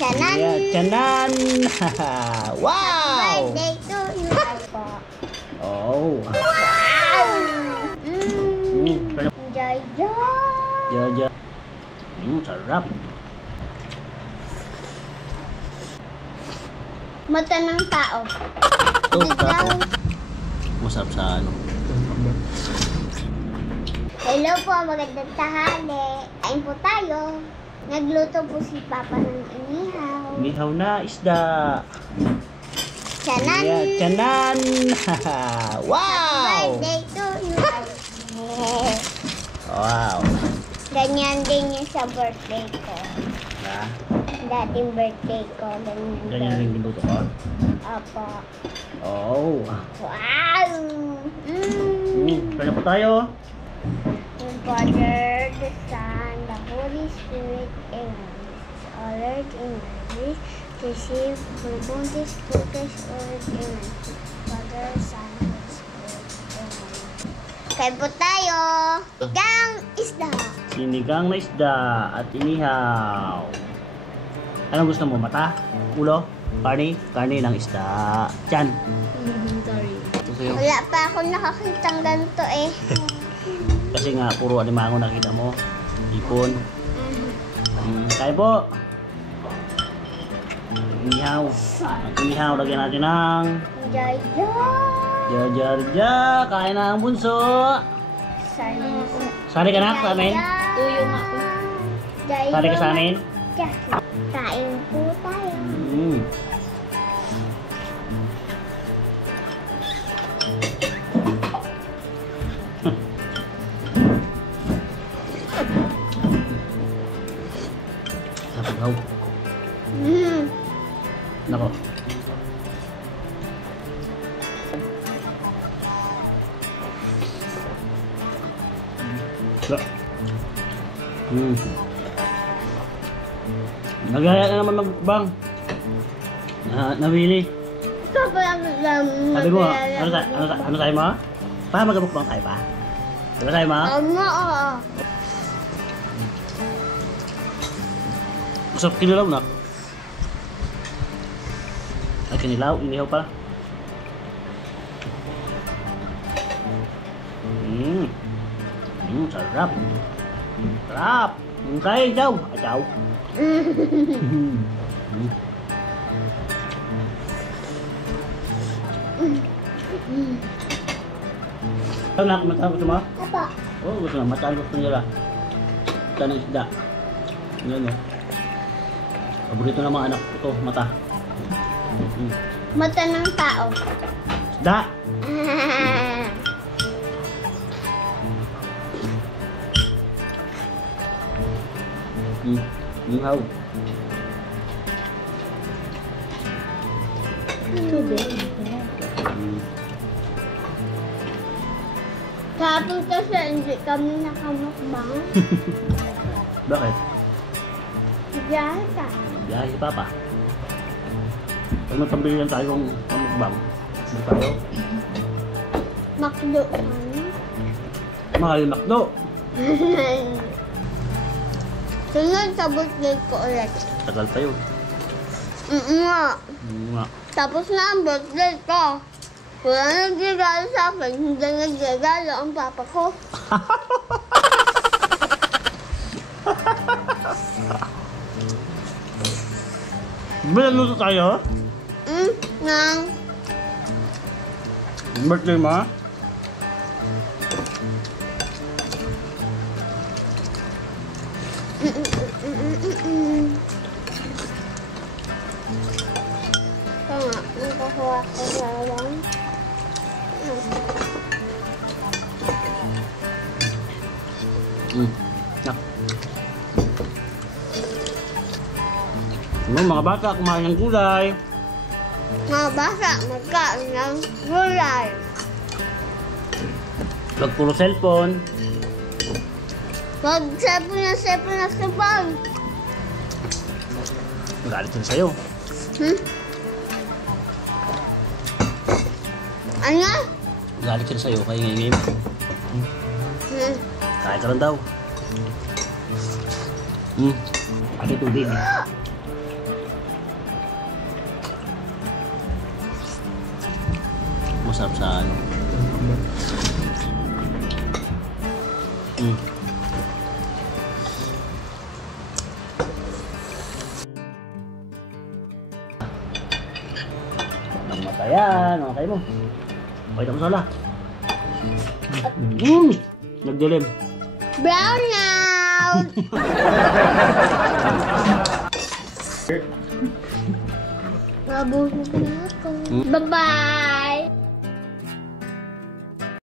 Tiyanan! Yeah, tiyanan! Wow! Birthday to you po. Oh! Wow! Jaja! Jaja! Sarap! Mata ng tao. Ito, Digaw. Masarap sa ano. Hello po, magandang tanghali. Kain po tayo. Nagluto po si Papa ng inihaw. Inihaw na isda. Tiyanan! Yeah, tiyanan! Wow! Birthday to you. Wow! Ganyan din yung sa birthday ko. Na? Dating birthday ko. Ganyan rin niluto ko? Opo. Oh! Wow! Kaya po tayo. The Father, the Son, the Holy Spirit, Amen. Alert in this, receive the bounties, focus, alert, Amen. Father, Son, Holy Spirit, Amen. Kaya po tayo. Igang isda. Sinigang na isda at inihaw. Anong gusto mo? Mata? Ulo? Karne? Karne ng isda. Tiyan. Sorry. Ito sa'yo. Wala pa ako nakakitang ganito eh. Kasi nga, puro alimango nakita mo. Ipon. Kaya po. Inihaw. At inihaw, lagyan natin ng Jaja. Jaja. Kain na ang bunso. Sari ka na sa amin? Tuyo nga po. Sari ka sa amin? Kain po tayo. Sapaw. Nako. Nagaya na naman magbang. Nawili. Sabi mo, ano tayo mo? Pa, magabukbang tayo pa? Diba tayo mo? Oo. Masarap kinilaw na. Ay, kinilaw, inihaw pala. Sarap. Sarap. Kain daw. Ayaw. Ano na, kumata gusto mo? Apa? Oo, gusto na. Mata gusto nila. Mata ng isda. Yan o. Paborito ng mga anak ko ito, mata. Mata ng tao. Isda! Inihaw. Tapos kasi hindi kami nakamukbang. Bakit? Biyahe ka. Biyahe si Papa. Pag magpambilihan tayong pamukbang, hindi tayo. Makdo. Mahal yung McDo. Sunod sa birthday ko ulit. Tagal pa yun. Nga. Nga. Tapos na ang birthday ko. Wala nagregalo sa akin. Hindi nagregalo ang papa ko. Bilaluto tayo? Nang. Birthday mo? Ito nga. Nakakuha ko sa lang. Mga bata, kumain ng gulay. Mga bata, magkain ng gulay. Huwag puro cellphone. Wag cellphone na cellphone. Magalit yun sa'yo. Ano? Magalit yun sa'yo, kaya ngayon. Kain ka lang daw. Pati tubig. Masarap sa ano. Namatayan. Okay mo. Pakita mo sa ala. Nagdilim. Brown now! Nabusog na ako. Bye-bye!